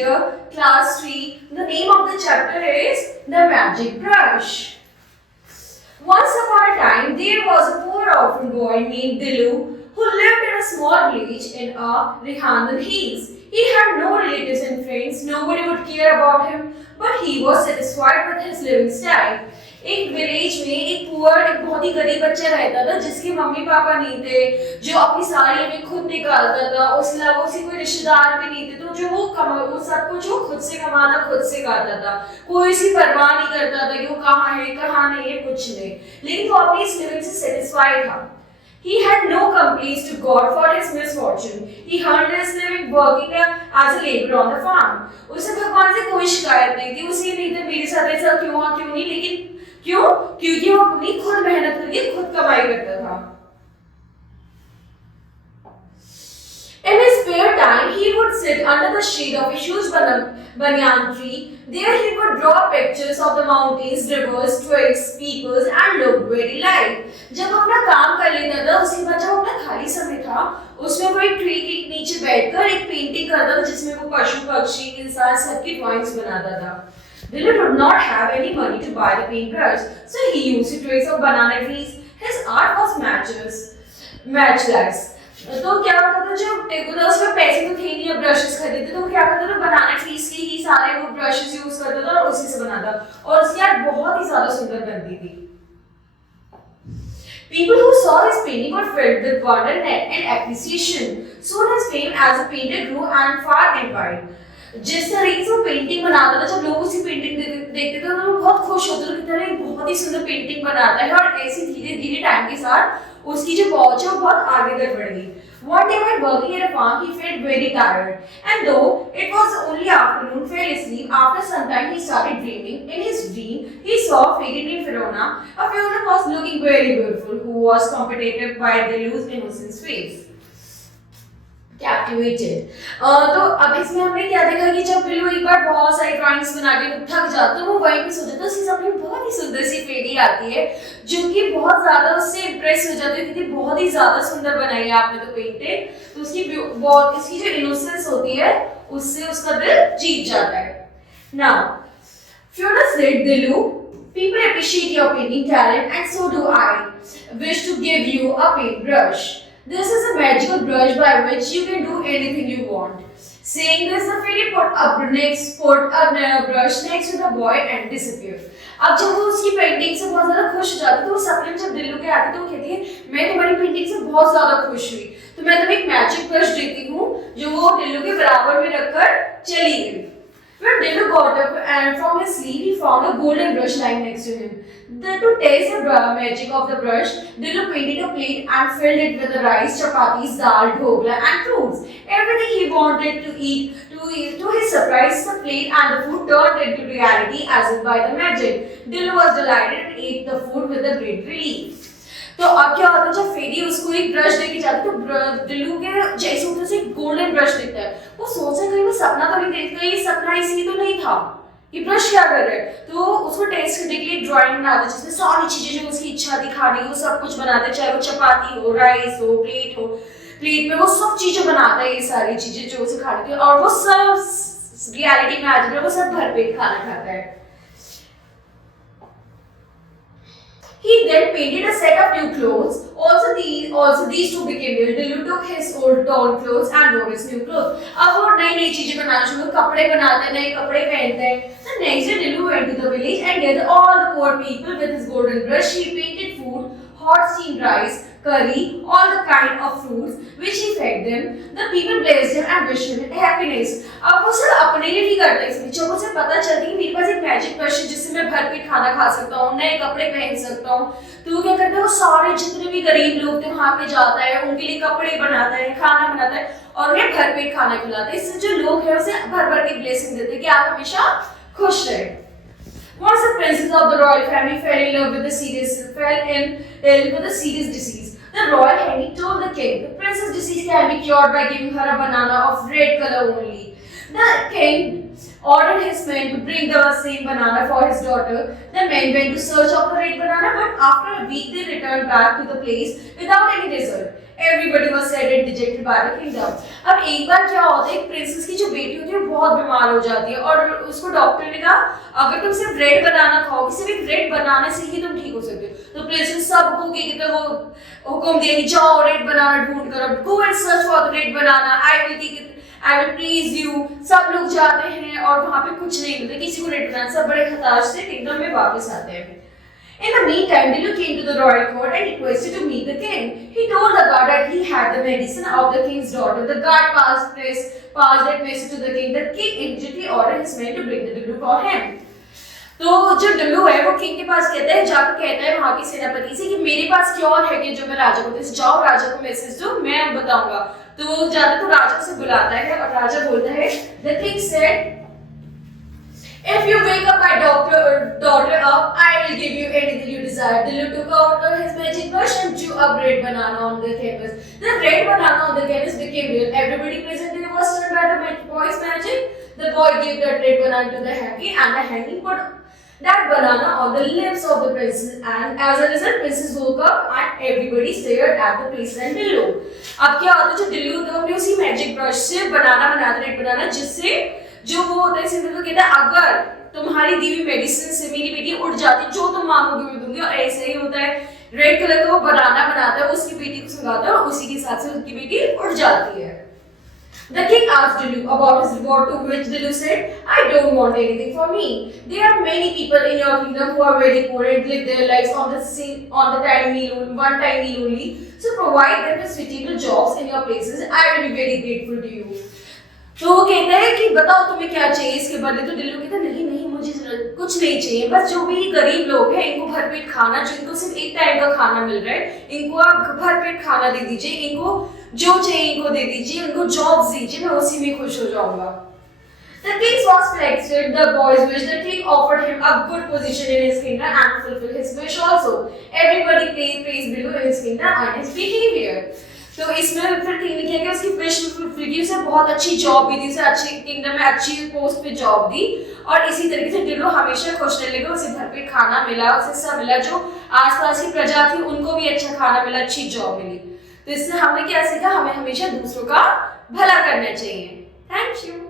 Reader, Class 3. The name of the chapter is The Magic Brush. Once upon a time, there was a poor orphan boy named Dilu who lived in a small village in Rihandan Hills. He had no relatives and friends, nobody would care about him, but he was satisfied with his living style. एक village में एक बहुत ही गरीब बच्चा रहता था जिसके mummy papa नहीं थे, जो अपनी सारी लिविंग खुद निकालता था, उसके अलावा उसके कोई रिश्तेदार भी नहीं थे, तो जो वो सब कुछ वो खुद से कमाना खुद से खाता था। कोई इसकी परवाह नहीं करता था कि वो कहाँ है कहाँ नहीं है, कुछ नहीं, लेकिन वो अपनी इस लिविंग से सेटिस्फाइड था। He had no complaints to God for his misfortune. He earned his living working as a laborer on the farm. उसे भगवान से कोई शिकायत नहीं थी, उसे नहीं था मेरे साथ ऐसा क्यों नहीं, लेकिन क्यों? क्योंकि वो अपनी खुद मेहनत करके खुद कमाई करता था। In his spare time, he would sit under the shade of a huge banyan tree. There he would draw pictures of the mountains, rivers, twigs, peoples, and look very light. जब अपना काम कर लेता था, उसके बाद जब अपना खाली समय था, उसमें वो एक ट्री के नीचे बैठकर एक पेंटिंग करता था जिसमें वो पशु पक्षी इंसान सबकी ड्राइंग्स बनाता था। Dilu did not have any money to buy the paintbrush, so he used the twigs of banana trees. His art was matchless. तो क्या होता था, जो टेबल था उसमें पैसे तो थे नहीं, अब ब्रशेस खरीदते तो क्या करता था, बनाना ट्रीज के ही सारे वो ब्रशेस यूज करता था और उसी से बनाता, और उसकी आर्ट बहुत ही ज्यादा सुंदर बनती थी। People who saw his painting were filled with wonder and appreciation. Soon his fame as a painter grew and far and wide. जिस तरीके से वो पेंटिंग बनाता था, जब लोग उसकी पेंटिंग देखते थे तो वो बहुत खुश होते थे कि तरह बहुत ही सुंदर पेंटिंग बनाता है, और ऐसे धीरे धीरे टाइम के साथ उसकी जो पहुंच है वो बहुत आगे तक बढ़ गई। One day while working at a farm, he felt very tired, and though it was only afternoon, fell asleep. After some time, he started dreaming. In his dream, he saw a fairy named Fiona. A Fiona was looking very beautiful, who was comforted by Dilu's innocent face. Captivated. तो अब इसमें हमने क्या देखा कि जब बिल्लू एक बार बहुत सारी ड्राइंग्स बना के थक जाता है, वो वहीं पे सो जाता है, उसके सामने बहुत ही सुंदर सी फेरी आती है जो कि बहुत ज्यादा उससे इम्प्रेस हो जाती है कि बहुत ही ज्यादा सुंदर बनाई है आपने तो पेंटिंग, तो इसकी जो इनोसेंस होती है उससे उसका दिल जीत जाता है। Now, Fiona said, Dilu, people appreciate your painting talent and so do I. Wish to give you a paintbrush. This is a magical brush by which you can do anything you want. Saying this, the fairy put a brush next to the boy and disappeared. अब जब वो उसकी painting से बहुत ज्यादा खुश हो जाती है, तो वो सपने में जब दिल्लू के आती है तो वो कहती है मैं तुम्हारी पेंटिंग से बहुत ज्यादा खुश हुई, तो मैं तुम्हें एक मैजिक ब्रश देती हूँ, जो वो दिल्लू के बराबर में रखकर चली गई। When Dilu got up and from his sleep, he found a golden brush lying next to him. To taste the magic of the brush, Dilu painted a plate and filled it with the rice, chapatis, dal, dhokla, and fruits. Everything he wanted to eat. To his surprise, the plate and the food turned into reality as if by the magic. Dilu was delighted and ate the food with a great relief. तो अब क्या होता है, जब फेरी उसको एक brush देके जाती है तो दिल्लू के जैसे उधर से एक गोल्डन ब्रश दिखता है, वो सोचता है कहीं वो सपना तो नहीं देखता, ये सपना इसलिए तो नहीं था, ये ब्रश क्या कर रहा है, तो उसको टेस्ट करने के लिए ड्राइंग बनाता है जिसमें सारी चीजें जो उसकी इच्छा थी खाने की वो सब कुछ बनाता है, चाहे वो चपाती हो, राइस हो, प्लेट में वो सब चीजें बनाता है, ये सारी चीजें जो उसे खाने थी, और वो सब रियलिटी में आ जाता है, वो सब भरपेट खाना खाता है। He then painted a set of new clothes. Also these two became ill. Dilu took his old torn clothes and wore his new clothes. अब वो नई चीजें बनाना शुरू, कपड़े बनाते हैं, नए कपड़े पहनते हैं। The next day Dilu went to the village and gathered all the poor people with his golden brush. He painted food, hot steamed rice, curry, all the kind of fruits which he fed them. The people blessed him and wished him happiness. अब वो सिर्फ अपने लिए नहीं करता इसमें, जब उसे पता चलती है कि मेरे पास एक मैजिक ब्रश है जिससे मैं भरपेट खाना खा सकता हूँ, नए कपड़े पहन सकता हूँ, तो वो क्या करता है, वो सारे जितने भी गरीब लोग थे वहां पे जाता है, उनके लिए कपड़े बनाता है, खाना बनाता है और उन्हें भरपेट खाना खिलाता है। इससे जो लोग हैं उसे भर भर के ब्लेसिंग देते हैं कि आप हमेशा खुश रहे। Once the princess of the royal family fell ill with a serious disease. The royal Henry told the king the princess' disease can be cured by giving her a banana of red color only. The king ordered his men to bring the same banana for his daughter. The men went to search of the red banana, but after a week they returned back to the place without any result. Everybody was sad and dejected by the kingdom. अब एक बार क्या होता है, एक princess की जो बेटी होती है वो बहुत बीमार हो जाती है और उसको डॉक्टर ने कहा अगर तुम सिर्फ ब्रेड बनाना खाओगे, सिर्फ एक ब्रेड बनाने से ही तुम ठीक हो सकते हो। तो प्रिंसेस सबको वो हुक्म दिया कि जाओ रेड बनाना ढूंढ कर, go and search for the red banana, I will please you. सब लोग जाते हैं और वहां पे कुछ नहीं मिलता, किसी को रेड बनाना, सब बड़े हताश से किंगडम में वापस आते हैं। In the meantime, Dillu came to the royal court and requested to meet the king. He told the guard that he had the medicine of the king's daughter. The guard passed that message to the king. The king immediately ordered his men to bring the Dillu for him. तो जो डिल्लू है वो king के पास कहता है, जाकर कहता है वहां के सेनापति से कि मेरे पास क्योर है कि जो मैं राजा को दे, जाओ राजा को मैसेज दो, मैं बताऊंगा। तो वो जाता तो राजा से बुलाता है और राजा बोलता है, The king said, If you wake up my daughter up, I will give you anything you desire. Dillu took out his magic brush and drew a red banana on the canvas. The red banana on the canvas became real. Everybody present was stunned by the boy's magic. The boy gave that red banana to the hanging, and the hanging put that banana on the lips of the princess. And as a result, princess woke up and everybody stared at the princess and Dillu. अब क्या होता है, जो डिल्लू होता है अपने उसी magic brush से बनाना बनाता, रेड बनाना, जिससे जो वो होता है सिंपल तो कहता है अगर तुम्हारी दी हुई मेडिसिन से मेरी बेटी उड़ जाती, जो तुम मांगोगे मैं दूंगी। और ऐसे ही होता है, रेड कलर का वो बनाना बनाता है, उसकी बेटी को सुंघाता है और उसी के साथ से उसकी बेटी उड़ जाती है। The king asked Dillu about his reward, to which Dillu said, I don't want anything for me. There are many people in your kingdom who are very poor and live their lives on one time meal only. So provide them with suitable jobs in your places. I will be very grateful to you. तो वो कहता है कि बताओ तुम्हें क्या चाहिए इसके बदले। तो डिल्लू कहता है नहीं मुझे कुछ नहीं चाहिए, बस जो भी गरीब लोग हैं इनको भरपेट खाना, जिनको सिर्फ एक टाइम का खाना मिल रहा है, इनको आप भरपेट खाना दे दीजिए, इनको जो चाहिए इनको दे दीजिए, इनको जॉब्स दीजिए, मैं उसी में खुश हो जाऊंगा। The king was flattered the boy's wish. The king offered him a good position in his kingdom and fulfilled his wish also. Everybody praised Dillu in his kingdom and his behavior. तो इसमें फिर king ने किया कि उसकी wish fulfil की, उसे बहुत अच्छी जॉब भी दी, उसे अच्छी किंगडम में अच्छी पोस्ट पे जॉब दी। और इसी तरीके से डिल्लू हमेशा खुश रहने लगा, उसे घर पे खाना मिला, उसे सब मिला, जो आसपास की प्रजा थी उनको भी अच्छा खाना मिला, अच्छी जॉब मिली। तो इससे हमने क्या सीखा, हमें हमेशा दूसरों का भला करना चाहिए। Thank you.